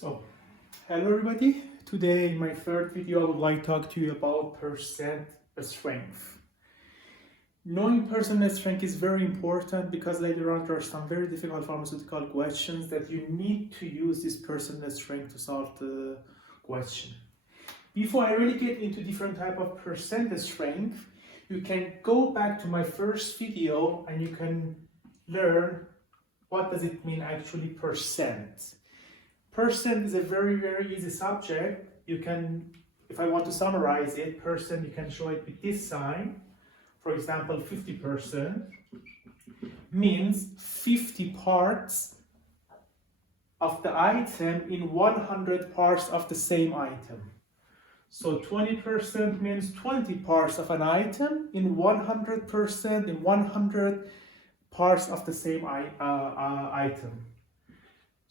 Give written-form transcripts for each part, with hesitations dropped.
So, hello everybody. Today in my third video I would like to talk to you about percent strength. Knowing percent strength is very important because later on there are some very difficult pharmaceutical questions that you need to use this percent strength to solve the question. Before I really get into different type of percent strength, you can go back to my first video and you can learn what does it mean actually percent. Percent is a very easy subject. You can, if I want to summarize it, percent, you can show it with this sign. For example, 50% means 50 parts of the item in 100 parts of the same item. So 20% means 20 parts of an item in 100% in 100 parts of the same item.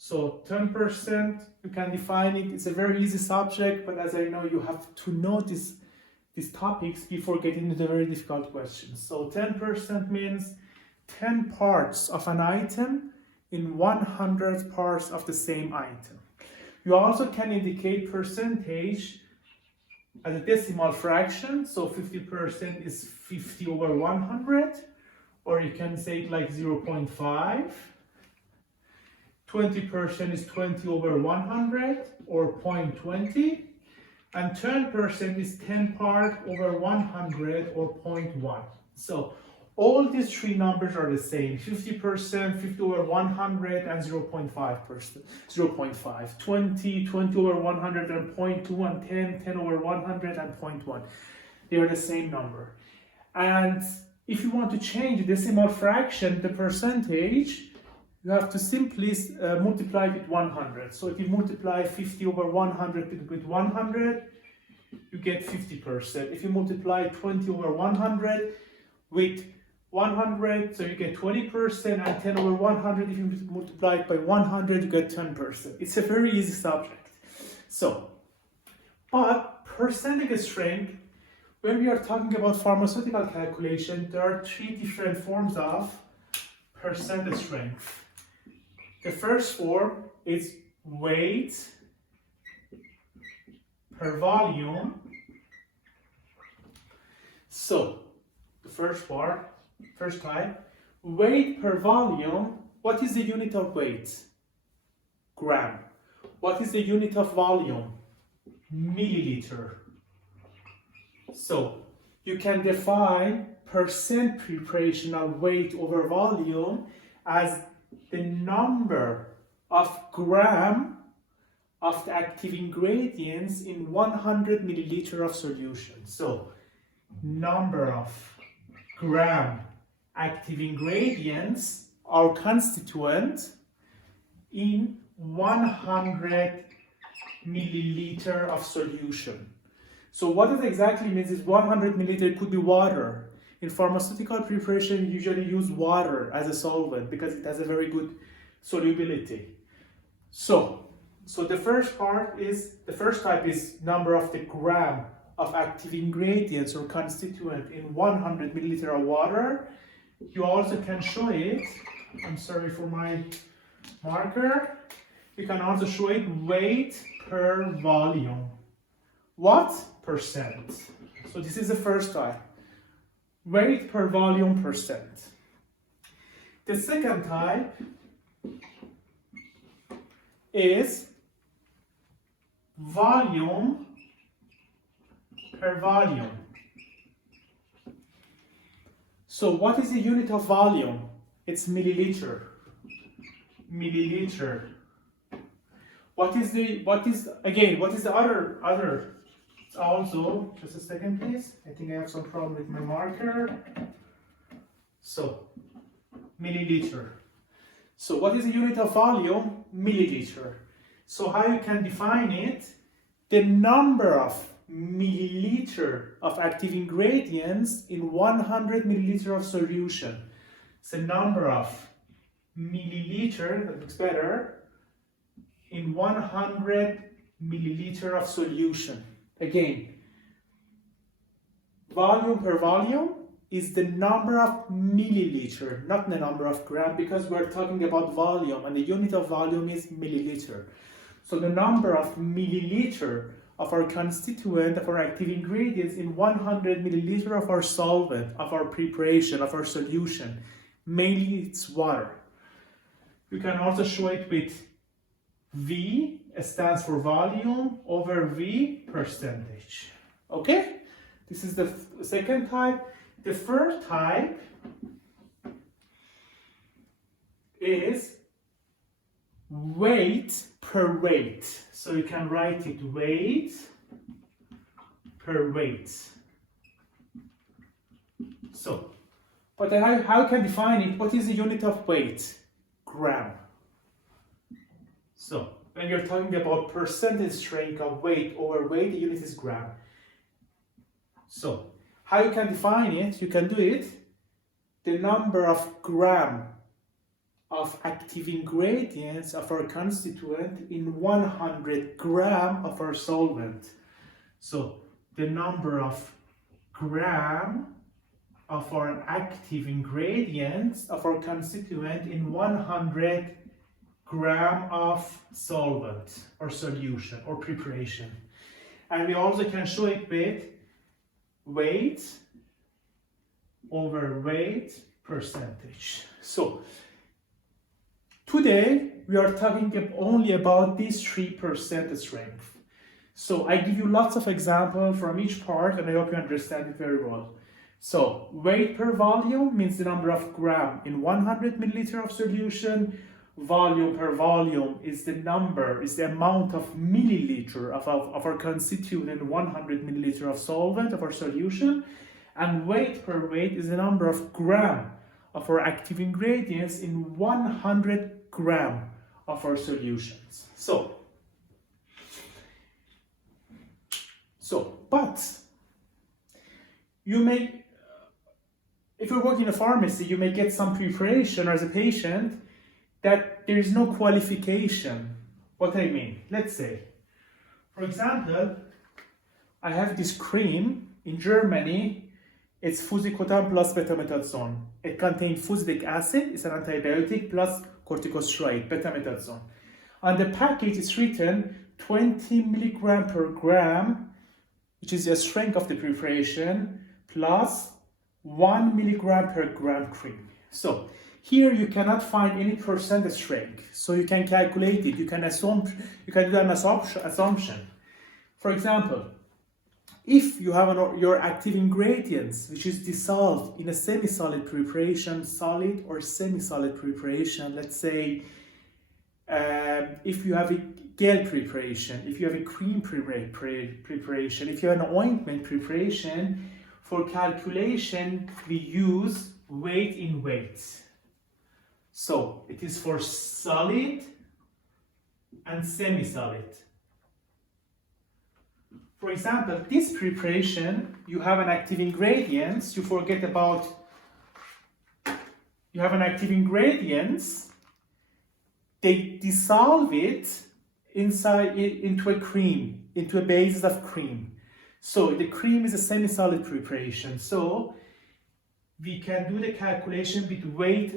So 10%, you can define it. It's a very easy subject, but as I know, you have to know these topics before getting into the very difficult questions. So 10% means 10 parts of an item in 100 parts of the same item. You also can indicate percentage as a decimal fraction. So 50% is 50 over 100, or you can say it like 0.5. 20% is 20 over 100 or 0.20, and 10% is 10 part over 100 or 0.1. So all these three numbers are the same: 50%, 50 over 100, and 0.5%, 0.5, 20, 20 over 100 and 0.2, and 10, 10 over 100 and 0.1. They are the same number. And if you want to change the decimal fraction, the percentage, you have to simply multiply with 100. So if you multiply 50 over 100 with 100, you get 50%. If you multiply 20 over 100 with 100, so you get 20%, and 10 over 100, if you multiply it by 100, you get 10%. It's a very easy subject. So, but percentage strength, when we are talking about pharmaceutical calculation, there are three different forms of percentage strength. The first form is weight per volume. So, the first type, weight per volume. What is the unit of weight? Gram. What is the unit of volume? Milliliter. So, you can define percent preparational weight over volume as the number of gram of the active ingredients in 100 milliliter of solution. So, number of gram active ingredients are constituent in 100 milliliter of solution. So what it exactly means is 100 milliliter could be water. In pharmaceutical preparation, you usually use water as a solvent because it has a very good solubility. So the first type is number of the gram of active ingredients or constituent in 100 milliliter of water. You also can show it, I'm sorry for my marker, you can also show it weight per volume. What? Percent. So this is the first type. Weight per volume percent. The second type is volume per volume. So what is the unit of volume? It's milliliter. Milliliter. What is the other? Also, just a second please, I think I have some problem with my marker. So, milliliter. So what is the unit of volume? Milliliter. So how you can define it? The number of milliliter of active ingredients in 100 milliliter of solution. It's the number of milliliter, that looks better, in 100 milliliter of solution. Again, volume per volume is the number of milliliter, not the number of gram, because we're talking about volume and the unit of volume is milliliter. So the number of milliliter of our constituent, of our active ingredients in 100 milliliter of our solvent, of our preparation, of our solution. Mainly it's water. You can also show it with V, stands for volume, over V, percentage. Okay? This is the second type. The third type is weight per weight. So you can write it weight per weight. So, but how can define it? What is the unit of weight? Gram. So, when you're talking about percentage strength of weight over weight, the unit is gram. So, how you can define it? You can do it the number of gram of active ingredients of our constituent in 100 gram of our solvent. So the number of gram of our active ingredients of our constituent in 100 gram of solvent or solution or preparation. And we also can show it with weight over weight percentage. So today, we are talking only about these 3% strength. So I give you lots of examples from each part and I hope you understand it very well. So weight per volume means the number of gram in 100 milliliter of solution. Volume per volume is the amount of milliliter of our constituent in 100 milliliter of solvent of our solution. And weight per weight is the number of gram of our active ingredients in 100 gram of our solutions. But you may, if you work in a pharmacy, you may get some preparation as a patient that there is no qualification. What I mean, let's say, for example, I have this cream in Germany. It's fusicotan plus betamethasone. It contains fusidic acid, it's an antibiotic, plus corticosteroid, betamethasone. On the package, it's written 20 milligram per gram, which is the strength of the preparation, plus 1 milligram per gram cream. So here you cannot find any percent strength. So you can calculate it. You can do an assumption. For example, if you have your active ingredients, which is dissolved in a semi-solid preparation, solid or semi-solid preparation, let's say, if you have a gel preparation, if you have a cream preparation, if you have an ointment preparation, for calculation, we use weight in weight. So it is for solid and semi-solid. For example, this preparation, you have an active ingredients, you have an active ingredients, they dissolve it into a cream, into a basis of cream. So the cream is a semi-solid preparation. So we can do the calculation with weight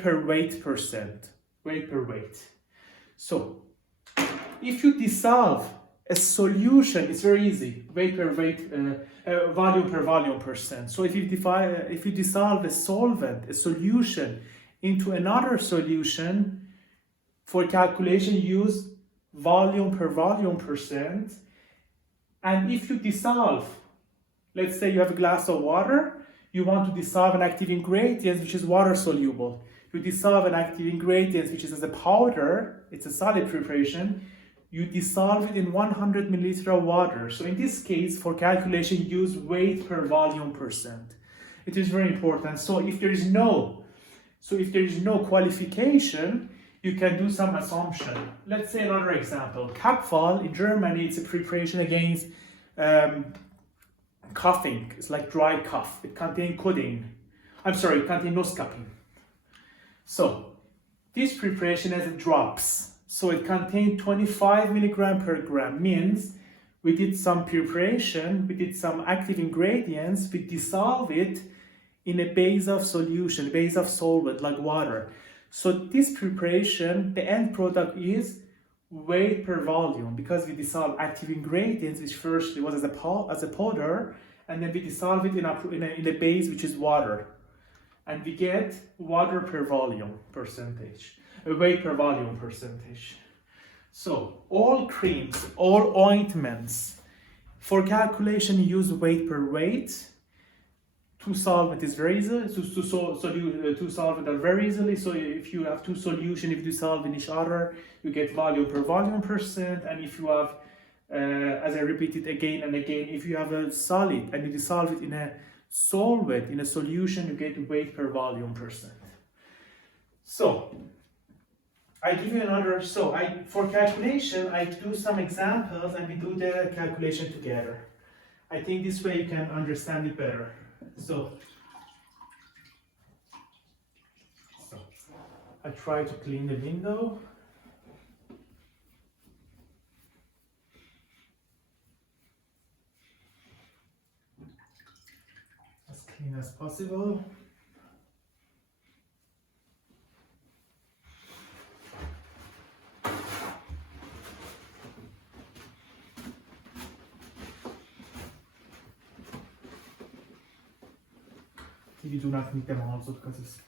per weight percent, weight per weight. So if you dissolve a solution, it's very easy, weight per weight, volume per volume percent. So if you dissolve a solvent, a solution, into another solution, for calculation use volume per volume percent. And if you dissolve, let's say you have a glass of water, you want to dissolve an active ingredient which is water soluble. You dissolve an active ingredient which is as a powder, it's a solid preparation, you dissolve it in 100 milliliter of water. So in this case, for calculation, use weight per volume percent. It is very important. So if there is no qualification, you can do some assumption. Let's say another example. Kapval in Germany, it's a preparation against coughing. It's like dry cough. It contains codeine. It contains noscapine. So this preparation has drops. So it contains 25 milligram per gram. Means we did some preparation, we did some active ingredients, we dissolve it in a base of solution, base of solvent like water. So this preparation, the end product is weight per volume, because we dissolve active ingredients, which first was as a powder, and then we dissolve it in a base, which is water, and we get water per volume percentage, weight per volume percentage. So all creams, all ointments, for calculation use weight per weight. Two solvent is very easy. Two solvent are very easily. So if you have two solutions, if you dissolve in each other, you get volume per volume percent. And if you have, as I repeat it again and again, if you have a solid and you dissolve it in a solvent, in a solution, you get weight per volume percent. So I give you another. So for calculation, I do some examples and we do the calculation together. I think this way you can understand it better. So I try to clean the window. As clean as possible. We do not need them also because it's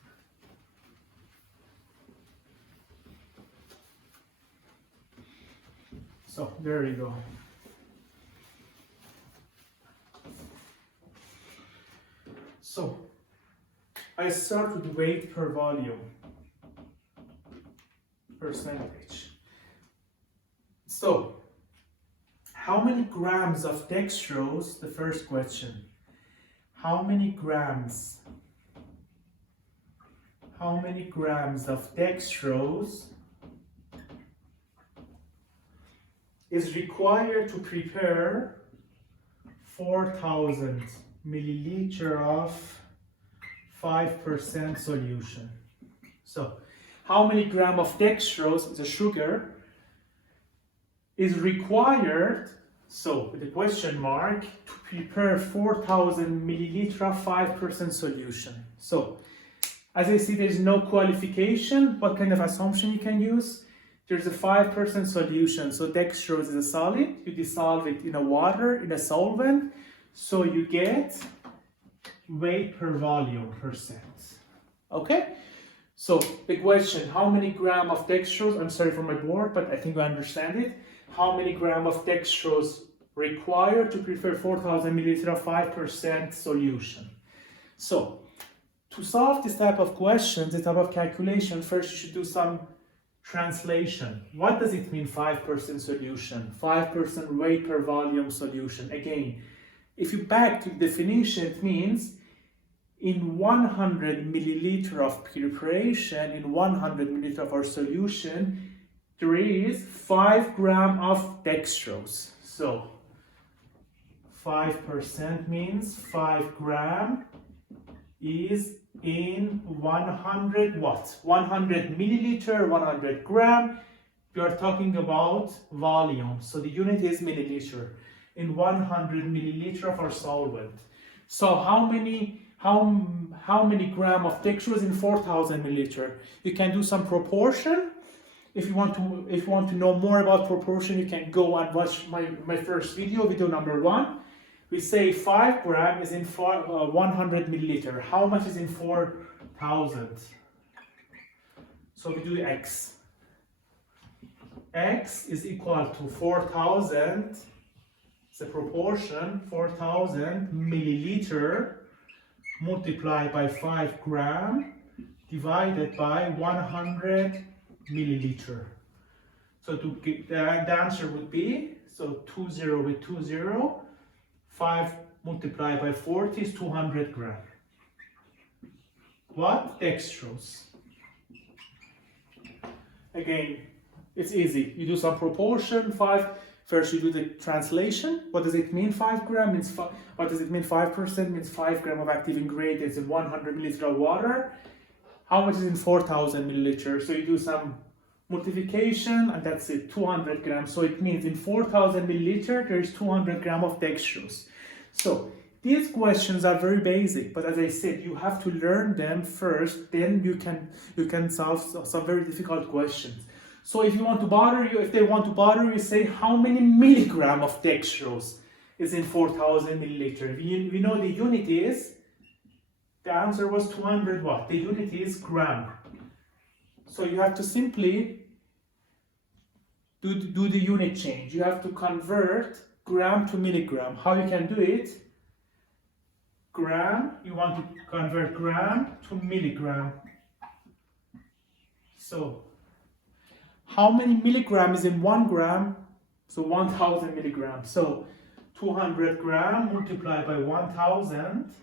so there you go. So I start with weight per volume percentage. So how many grams of dextrose? The first question. How many grams of dextrose is required to prepare 4,000 milliliter of 5% solution? So how many grams of dextrose, the sugar, is required, so with the question mark, to prepare 4,000 milliliter of 5% solution? So as I see, there is no qualification. What kind of assumption you can use? There's a 5% solution. So dextrose is a solid. You dissolve it in a water, in a solvent. So you get weight per volume percent. Okay? So the question, how many grams of dextrose, I'm sorry for my board, but I think you understand it. How many grams of dextrose required to prepare 4,000 milliliter of 5% solution? So to solve this type of questions, this type of calculation, first you should do some translation. What does it mean 5% solution? 5% weight per volume solution. Again, if you back to the definition, it means in 100 milliliter of preparation, in 100 milliliter of our solution, there is 5 grams of dextrose. So 5% means 5 grams is in 100 what? 100 milliliter, 100 gram. We are talking about volume. So the unit is milliliter. In 100 milliliter of our solvent. So how many gram of dextrose in 4,000 milliliter? You can do some proportion. If you want to know more about proportion, you can go and watch my first video number 1. We say 5 grams is in 100 milliliter. How much is in 4,000? So we do X. X is equal to 4,000. It's a proportion, 4,000 milliliter multiplied by 5 grams divided by 100 milliliter. So to get the answer would be, so 20 with 20, 5 multiplied by 40 is 200 grams. What? Dextrose. Again, it's easy. You do some proportion, 5. First you do the translation. What does it mean 5 grams? Means what does it mean 5%? Means 5 grams of active ingredients in 100 milliliter of water. How much is in 4,000 milliliters? So you do some multiplication and that's it, 200 grams. So it means in 4,000 milliliter there is 200 grams of dextrose. So these questions are very basic, but as I said, you have to learn them first, then you can solve some very difficult questions. So if you want to bother you, if they want to bother you, say how many milligram of dextrose is in 4,000 milliliter. We know the unit is, the answer was 200 watt. The unit is gram. So you have to simply do the unit change. You have to convert gram to milligram. How you can do it? Gram, you want to convert gram to milligram. So how many milligram is in 1 gram? So 1,000 milligrams. So 200 gram multiplied by 1,000.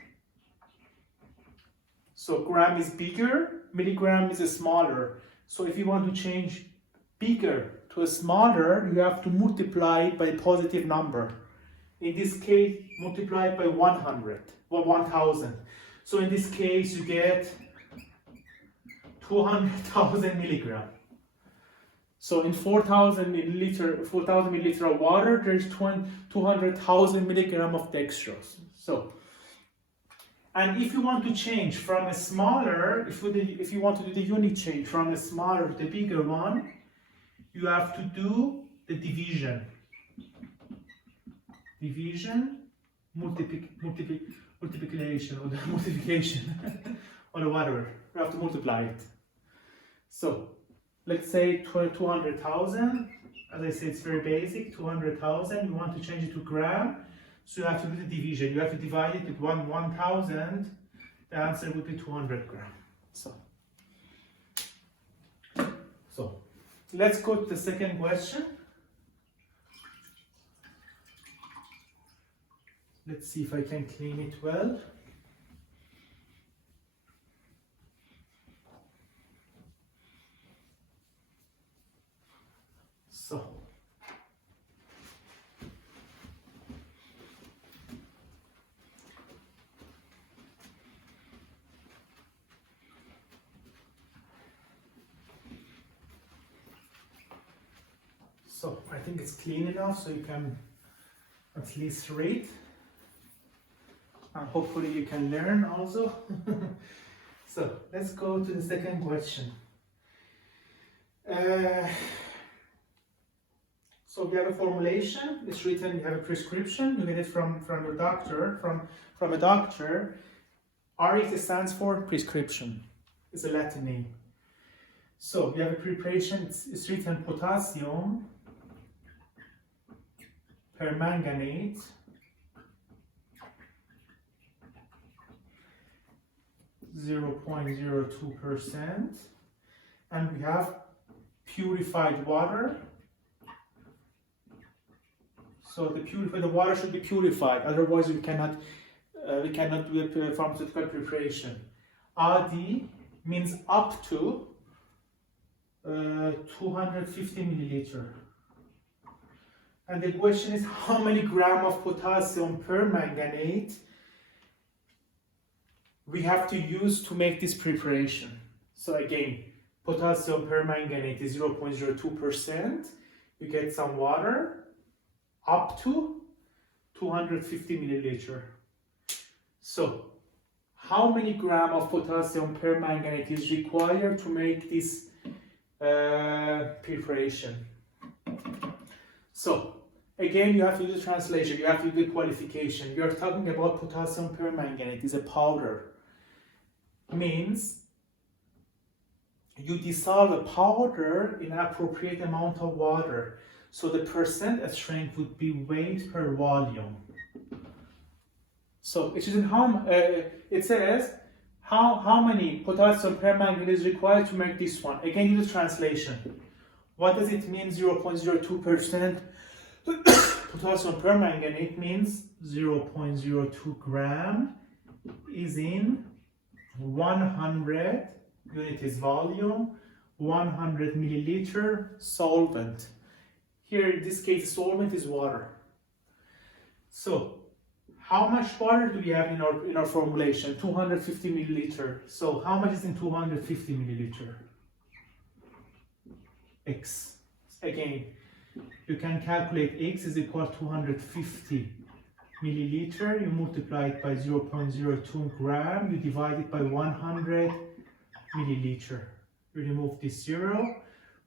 So gram is bigger, milligram is smaller. So if you want to change bigger to a smaller, you have to multiply it by a positive number. In this case, multiply it by 100 or 1,000. So in this case, you get 200,000 milligram. So in 4,000 milliliter of water, there's 200,000 milligram of dextrose. So, and if you want to change from a smaller, if you want to do the unit change from a smaller to the bigger one, you have to do the division. Multiplication or the multiplication or whatever. You have to multiply it. So let's say 200,000. As I said, it's very basic. 200,000. You want to change it to gram, so you have to do the division. You have to divide it with 1,000. The answer would be 200 gram. So let's go to the second question. Let's see if I can clean it well. So I think it's clean enough so you can at least read. And hopefully you can learn also. So let's go to the second question. So we have a formulation, it's written, you have a prescription, you get it from your doctor, from a doctor. RX stands for prescription, it's a Latin name. So we have a preparation, it's written potassium permanganate 0.02%, and we have purified water. So the water should be purified, otherwise we cannot do a pharmaceutical preparation. AD means up to 250 milliliter. And the question is how many gram of potassium permanganate we have to use to make this preparation. So again, potassium permanganate is 0.02%. You get some water up to 250 milliliter. So how many gram of potassium permanganate is required to make this preparation? So again, you have to do the translation, you have to do the qualification. We are talking about potassium permanganate, it's a powder. Means you dissolve a powder in appropriate amount of water. So the percent strength would be weight per volume. So it says how many potassium permanganate is required to make this one. Again, do the translation. What does it mean 0.02%? Potassium permanganate means 0.02 gram is in 100, unit is volume, 100 milliliter solvent. Here in this case, solvent is water. So how much water do we have in our formulation? 250 milliliter. So how much is in 250 milliliter? X. Again, you can calculate X is equal to 250 milliliter. You multiply it by 0.02 gram. You divide it by 100 milliliter. You remove this zero.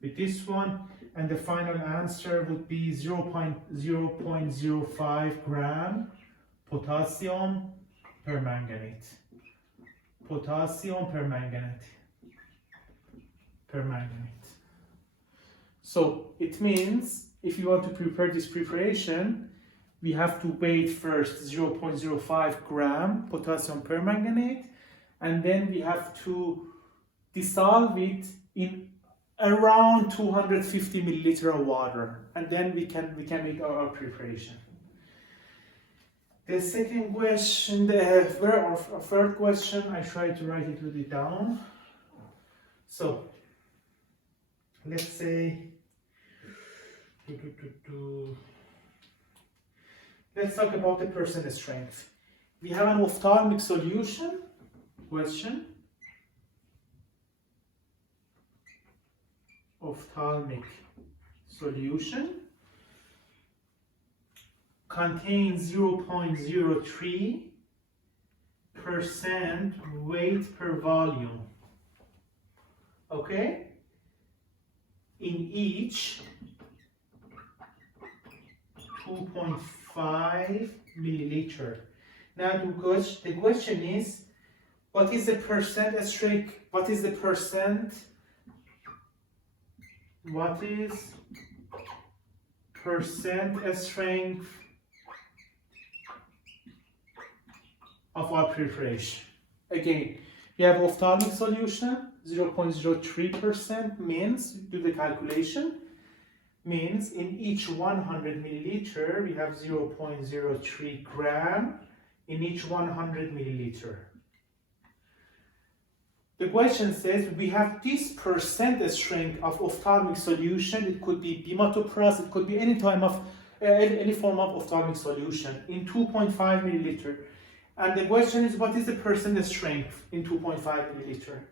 with this one, and the final answer would be 0.05 gram potassium permanganate. Potassium permanganate. So it means if you want to prepare this preparation, we have to weigh first 0.05 gram potassium permanganate, and then we have to dissolve it in around 250 milliliter of water, and then we can make our preparation. The second question, the third question, I tried to write it down. So let's say, let's talk about the percent strength. We have an ophthalmic solution question. Ophthalmic solution contains 0.03% weight per volume. Okay? In each 2.5 milliliter. Now the question is, what is the percent strength? What is percent strength of our preparation? Again, we have ophthalmic solution, 0.03% means, do the calculation, means in each 100 milliliter we have 0.03 gram in each 100 milliliter. The question says we have this percent strength of ophthalmic solution. It could be bimatoprost, it could be any form of ophthalmic solution in 2.5 milliliter. And the question is, what is the percent strength in 2.5 milliliter?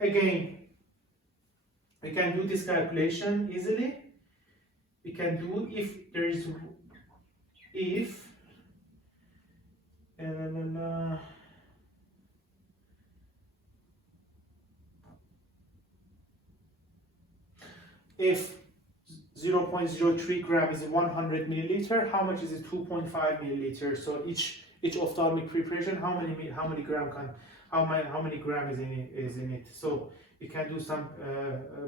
Again, we can do this calculation easily. We can do if 0.03 gram is 100 milliliter, how much is it? 2.5 milliliter. So each ophthalmic preparation, how many gram is in it? So we can do some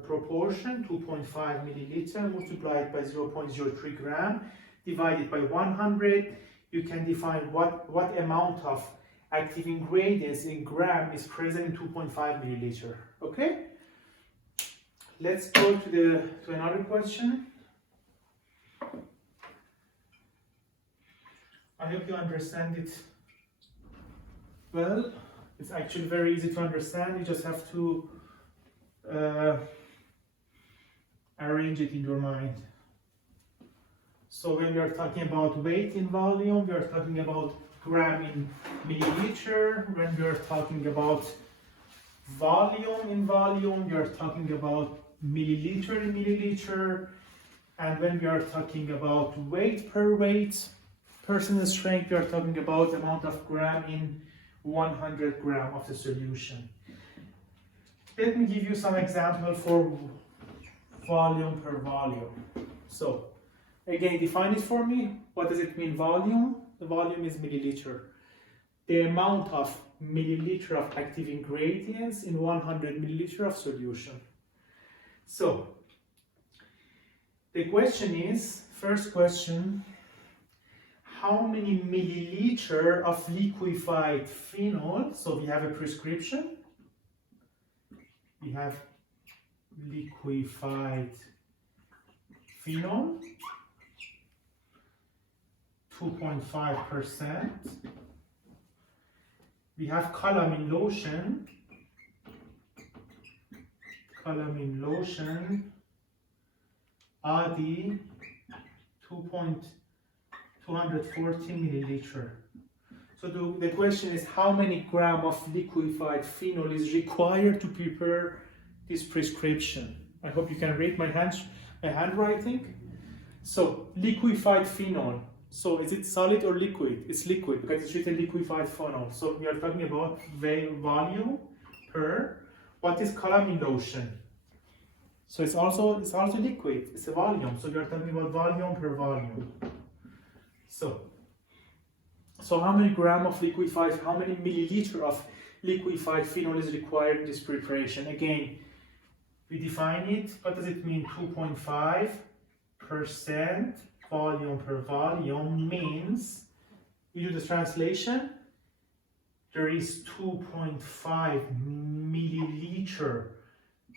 proportion. 2.5 milliliter multiplied by 0.03 gram divided by 100. You can define what amount of active ingredients in gram is present in 2.5 milliliter. Okay. Let's go to another question. I hope you understand it well. It's actually very easy to understand. You just have to arrange it in your mind. So when we are talking about weight in volume, we are talking about gram in milliliter. When we are talking about volume in volume, we are talking about milliliter in milliliter. And when we are talking about weight per weight, percent strength, we are talking about the amount of gram in 100 gram of the solution. Let me give you some example for volume per volume. So again, define it for me. What does it mean, volume? The volume is milliliter. The amount of milliliter of active ingredients in 100 milliliter of solution. So the question is, first question, how many milliliter of liquefied phenol? So we have a prescription. We have liquefied phenol, 2.5%. We have calamine lotion, ADI, 240 milliliter. So the question is, how many gram of liquefied phenol is required to prepare this prescription? I hope you can read my handwriting. So liquefied phenol. So is it solid or liquid? It's liquid because it's written liquefied phenol. So we are talking about volume per. What is calamine lotion? So it's also liquid. It's a volume. So we are talking about volume per volume. So how many gram of liquefied, how many milliliter of liquefied phenol is required in this preparation? Again, we define it. What does it mean? 2.5% volume per volume means, we do the translation, there is 2.5 milliliter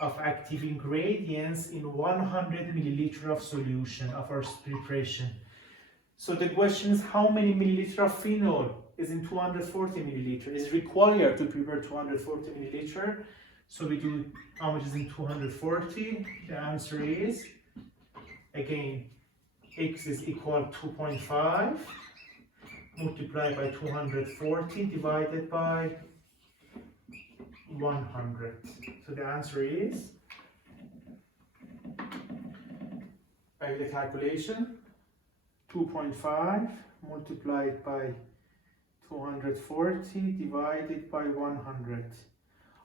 of active ingredients in 100 milliliter of solution of our preparation. So the question is, how many milliliter of phenol is in 240 milliliter? Is required to prepare 240 milliliter? So we do, how much is in 240? The answer is, again, X is equal to 2.5 multiplied by 240 divided by 100. So the answer is, by the calculation, 2.5 multiplied by 240 divided by 100.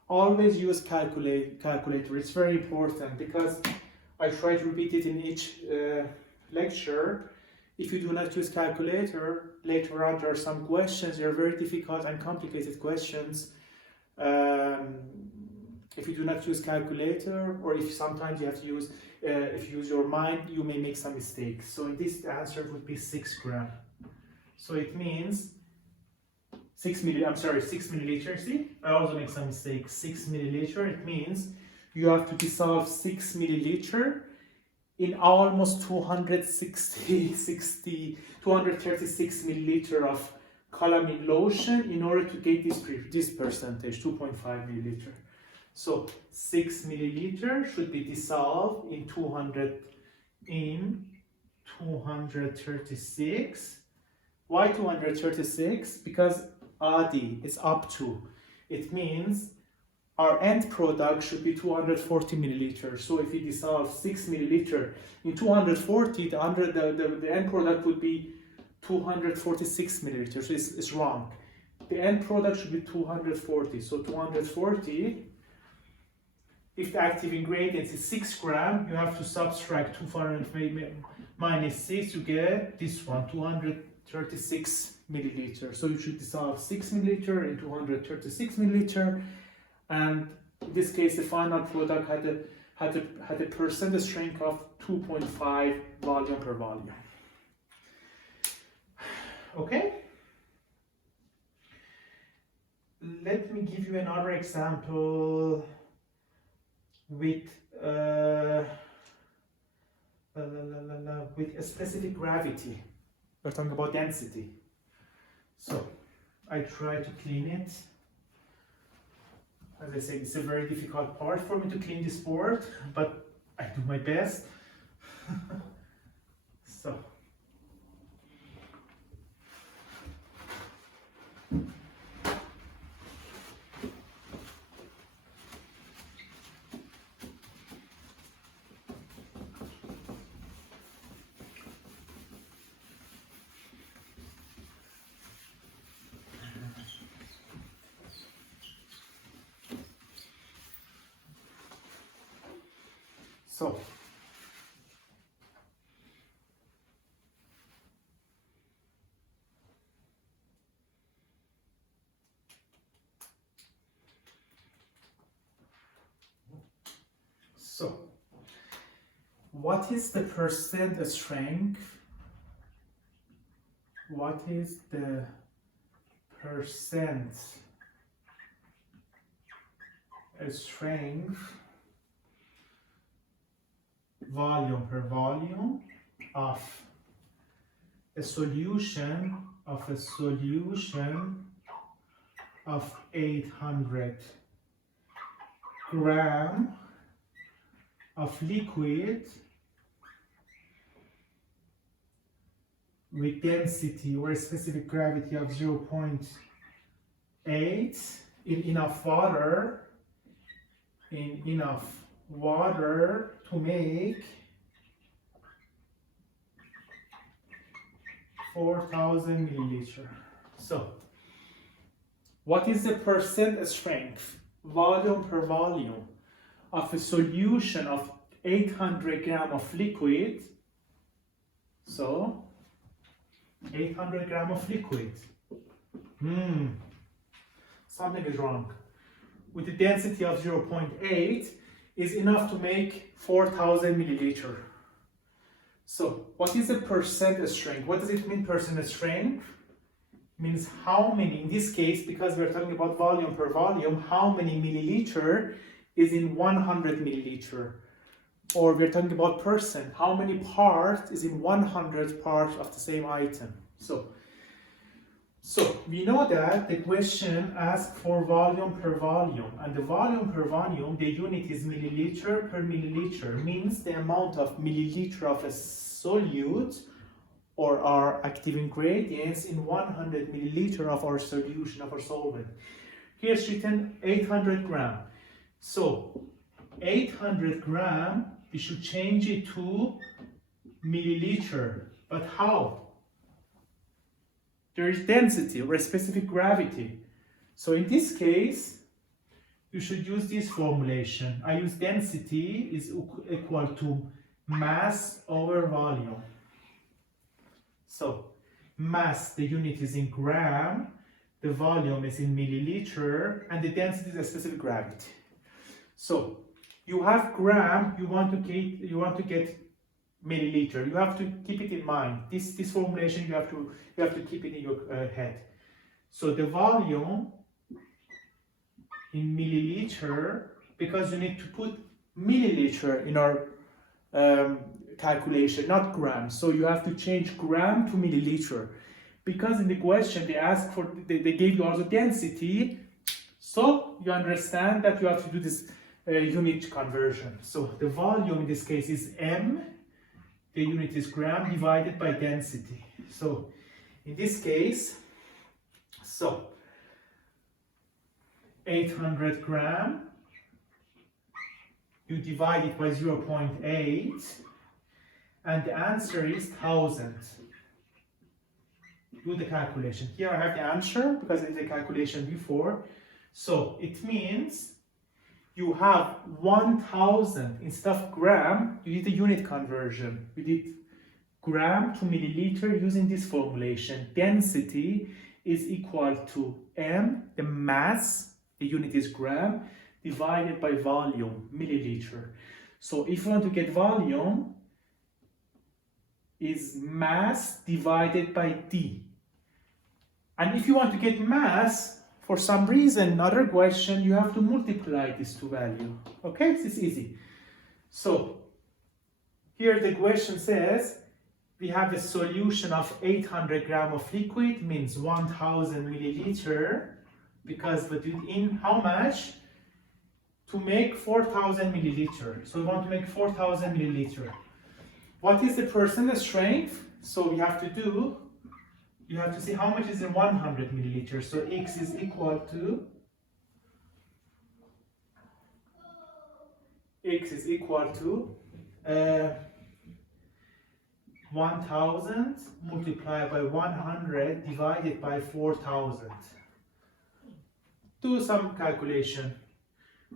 Always use calculator. It's very important because I try to repeat it in each lecture. If you do not use calculator, later on there are some questions, they are very difficult and complicated questions. If you do not use calculator, or if sometimes you have to use, if you use your mind, you may make some mistakes. So in this, the answer would be 6 gram. So it means 6 milliliter. See, I also make some mistakes. 6 milliliter, it means you have to dissolve 6 milliliter in almost 236 milliliter of calamine lotion in order to get this percentage, 2.5 milliliter. So 6 milliliter should be dissolved in 236. Why 236? Because adi is up to. It means our end product should be 240 milliliters. So if we dissolve 6 milliliter in 240, the end product would be 246 milliliters. So it's wrong. The end product should be 240. So 240, if the active ingredient is 6 gram, you have to subtract 200 minus 6 to get this one, 236 milliliters. So you should dissolve 6 milliliter in 236 milliliter. And in this case, the final product had a percentage strength of 2.5 volume per volume. Okay? Let me give you another example with a specific gravity. We're talking about density. So I try to clean it. As I said, it's a very difficult part for me to clean this board, but I do my best. So. So, what is the percent strength? What is the percent strength volume per volume of a solution of 800 gram of liquid with density or a specific gravity of 0.8 in enough water to make 4,000 milliliter. So, what is the percent strength, volume per volume, of a solution of 800 gram of liquid, so 800 gram of liquid, something is wrong, with a density of 0.8 is enough to make 4000 milliliter. So what is the percent strength? What does it mean, percent strength? Means how many, in this case, because we're talking about volume per volume, how many milliliter is in 100 milliliter. Or we're talking about percent, how many parts is in 100 parts of the same item. So we know that the question asks for volume per volume, and the volume per volume, the unit is milliliter per milliliter, means the amount of milliliter of a solute or our active ingredients in 100 milliliter of our solution, of our solvent. Here's written 800 gram. So 800 gram, we should change it to milliliter. But how? There is density or a specific gravity. So in this case, you should use this formulation. I use density is equal to mass over volume. So mass, the unit is in gram, the volume is in milliliter, and the density is a specific gravity. So you have gram, you want to get milliliter. You have to keep it in mind. This formulation you have to keep it in your head. So the volume in milliliter, because you need to put milliliter in our calculation, not grams. So you have to change gram to milliliter, because in the question they ask for, they gave you also density. So you understand that you have to do this unit conversion. So the volume in this case is m. The unit is gram divided by density. So in this case, so 800 gram, you divide it by 0.8, and the answer is 1000. Do the calculation. Here I have the answer because I did the calculation before. So it means you have 1000 instead of gram. You did the unit conversion. We did gram to milliliter using this formulation. Density is equal to m, the mass, the unit is gram, divided by volume, milliliter. So if you want to get volume, is mass divided by D. And if you want to get mass, for some reason, another question, you have to multiply these two values. Okay, this is easy. So here the question says we have a solution of 800 gram of liquid, means 1000 milliliter, because we did in how much? To make 4000 milliliter. So we want to make 4000 milliliter. What is the percent strength? So we have to do, you have to see how much is in 100 milliliters. So X is equal to 1000 multiplied by 100 divided by 4000. Do some calculation.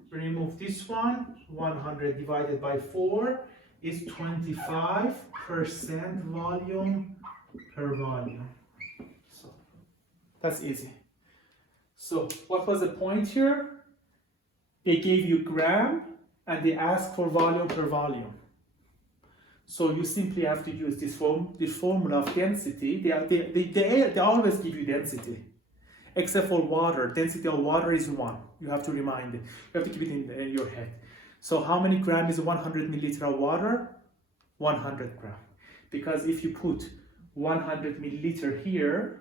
Remove this one. 100 divided by 4 is 25% volume per volume. So that's easy. So what was the point here? They gave you gram and they asked for volume per volume. So you simply have to use this formula of density. They always give you density, except for water. Density of water is 1. You have to remind it. You have to keep it in your head. So how many gram is 100 milliliter of water? 100 gram. Because if you put 100 milliliter here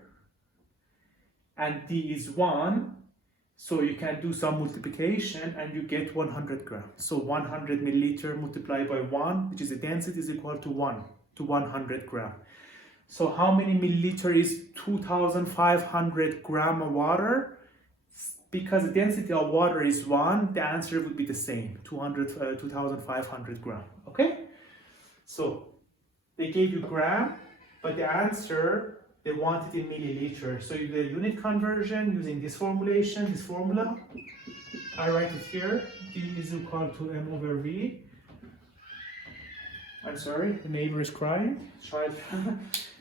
and D is 1, so you can do some multiplication and you get 100 grams. So 100 milliliter multiplied by 1, which is the density, is equal to 1 to 100 gram. So how many milliliter is 2500 gram of water? Because the density of water is 1, the answer would be the same, 2500 gram. Okay? So they gave you gram, but the answer, they want it in milliliter. So you do a unit conversion using this formulation, this formula. I write it here. D is equal to M over V. I'm sorry, the neighbor is crying. Child.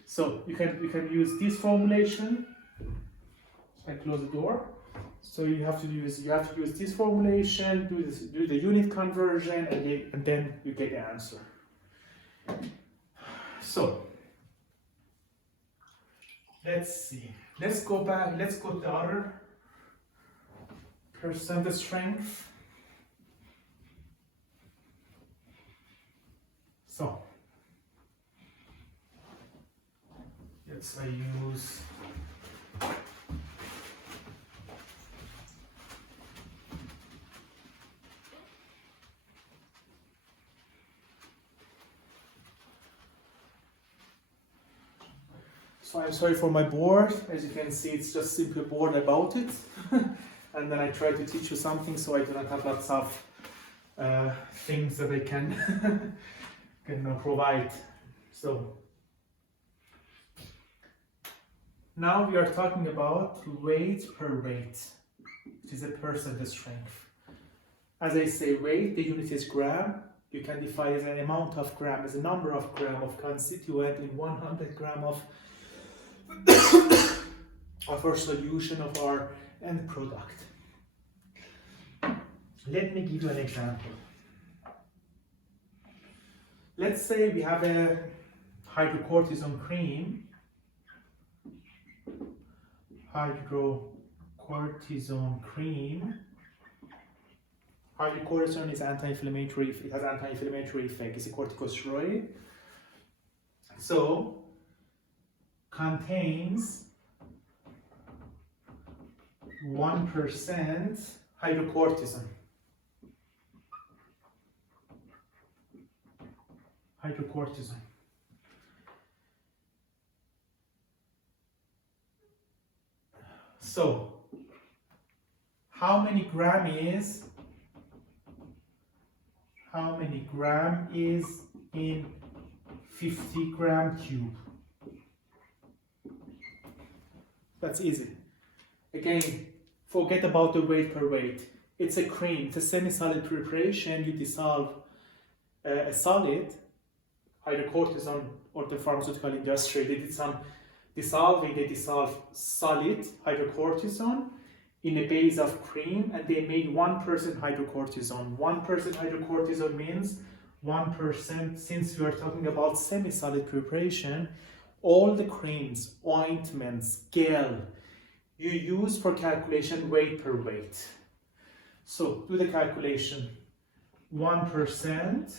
So you can use this formulation. I close the door. So you have to use this formulation, do the unit conversion, and then you get the answer. So let's see. Let's go back. Let's go to the other percent strength. So let's use So I'm sorry for my board. As you can see, it's just simply board about it. And then I try to teach you something so I do not have lots of things that I can provide. So now we are talking about weight per weight, which is a percent strength. As I say, weight, the unit is gram. You can define as an amount of gram, as a number of gram of constituent in 100 gram of our solution of our end product. Let me give you an example. Let's say we have a hydrocortisone cream. Hydrocortisone cream. Hydrocortisone is anti-inflammatory. It has anti-inflammatory effect. It's a corticosteroid. So contains 1% hydrocortisone. So, how many gram is in 50 gram cube? That's easy. Again, forget about the weight per weight. It's a cream, it's a semi-solid preparation. You dissolve a solid, hydrocortisone, or the pharmaceutical industry, they did some dissolving, they dissolve solid hydrocortisone in a base of cream, and they made 1% hydrocortisone. 1% hydrocortisone means 1%, since we are talking about semi-solid preparation, all the creams, ointments, gel, you use for calculation weight per weight. So do the calculation. 1%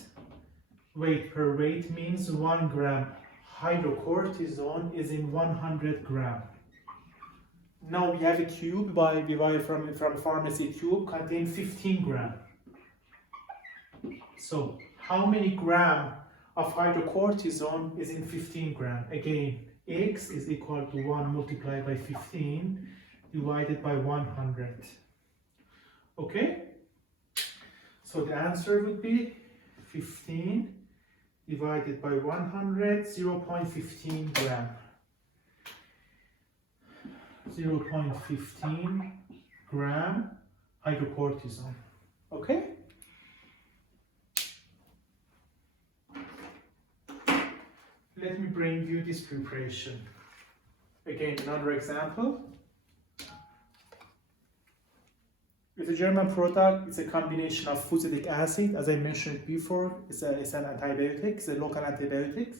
weight per weight means 1 gram. Hydrocortisone is in 100 gram. Now we have a cube, we buy from a pharmacy, cube contains 15 gram. So how many gram of hydrocortisone is in 15 gram? Again, X is equal to 1 multiplied by 15 divided by 100. Okay? So the answer would be 15 divided by 100, 0.15 gram. 0.15 gram hydrocortisone. Okay? Let me bring you this preparation. Again, another example. It's a German product. It's a combination of fusidic acid, as I mentioned before. It's an antibiotic. It's a local antibiotic.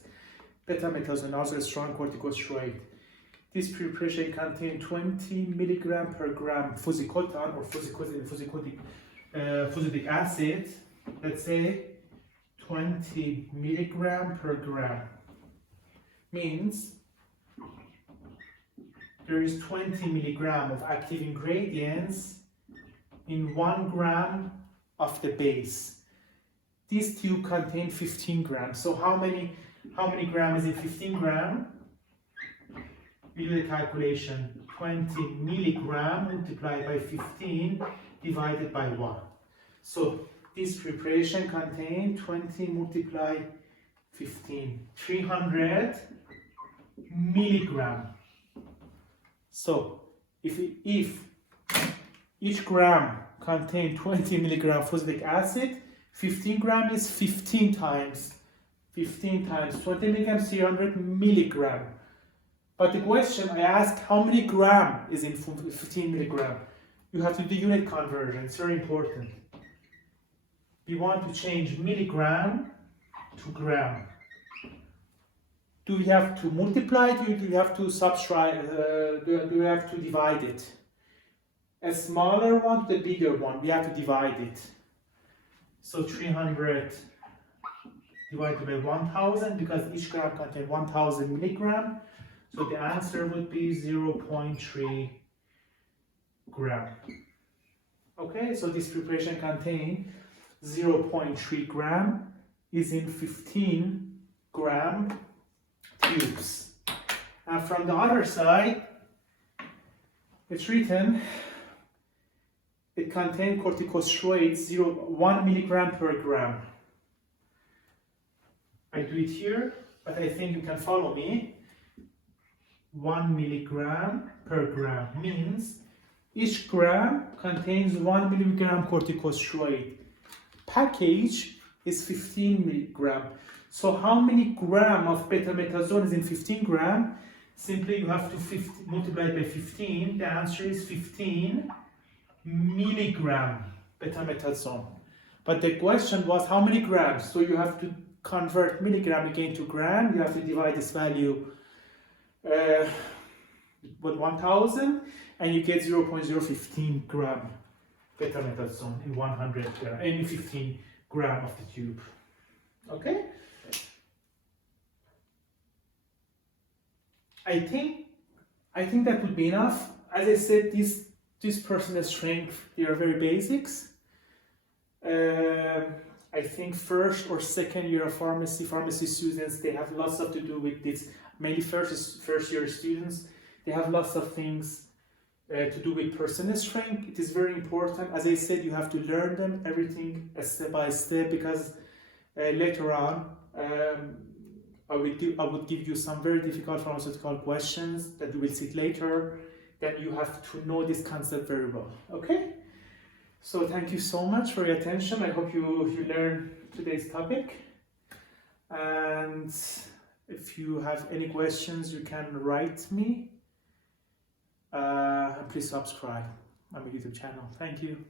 Betamethasone, also a strong corticosteroid. This preparation contains 20 milligram per gram fusicotan or fusidic acid. Let's say 20 milligram per gram. Means there is 20 milligram of active ingredients in 1 gram of the base. This tube contains 15 grams. So how many grams is in 15 grams? We do the calculation. 20 milligram multiplied by 15 divided by 1. So this preparation contains 20 multiplied 15, 300 milligram. So if each gram contains 20 milligram fusidic acid, 15 gram is 15 times 15 times 20 milligrams, 300 milligram. But the question I asked, how many gram is in 15 milligram? You have to do unit conversion, it's very important. We want to change milligram to gram. Do we have to multiply it, or do we have to subtract, do we have to divide it? A smaller one, the bigger one, we have to divide it. So 300 divided by 1000, because each gram contains 1000 milligram. So the answer would be 0.3 gram. Okay, so this preparation contains 0.3 gram is in 15 gram tubes. And from the other side, it's written it contains corticosteroids 1 milligram per gram. I do it here, but I think you can follow me. 1 milligram per gram means each gram contains 1 milligram corticosteroid. Package is 15 milligram. So how many gram of betamethasone is in 15 gram? Simply you have to multiply by 15. The answer is 15 milligram betamethasone. But the question was how many grams? So you have to convert milligram again to gram. You have to divide this value with 1000 and you get 0.015 gram betamethasone in 100 gram, in 15 gram of the tube. Okay? I think that would be enough. As I said, this personal strength, they are very basics. I think first or second year of pharmacy students, they have lots to do with this. Mainly first year students, they have lots of things to do with personal strength. It is very important. As I said, you have to learn them, everything step by step, because later on, I would give you some very difficult pharmaceutical questions that you will see later. Then you have to know this concept very well. Okay? So thank you so much for your attention. I hope you learned today's topic. And if you have any questions, you can write me. And please subscribe on my YouTube channel. Thank you.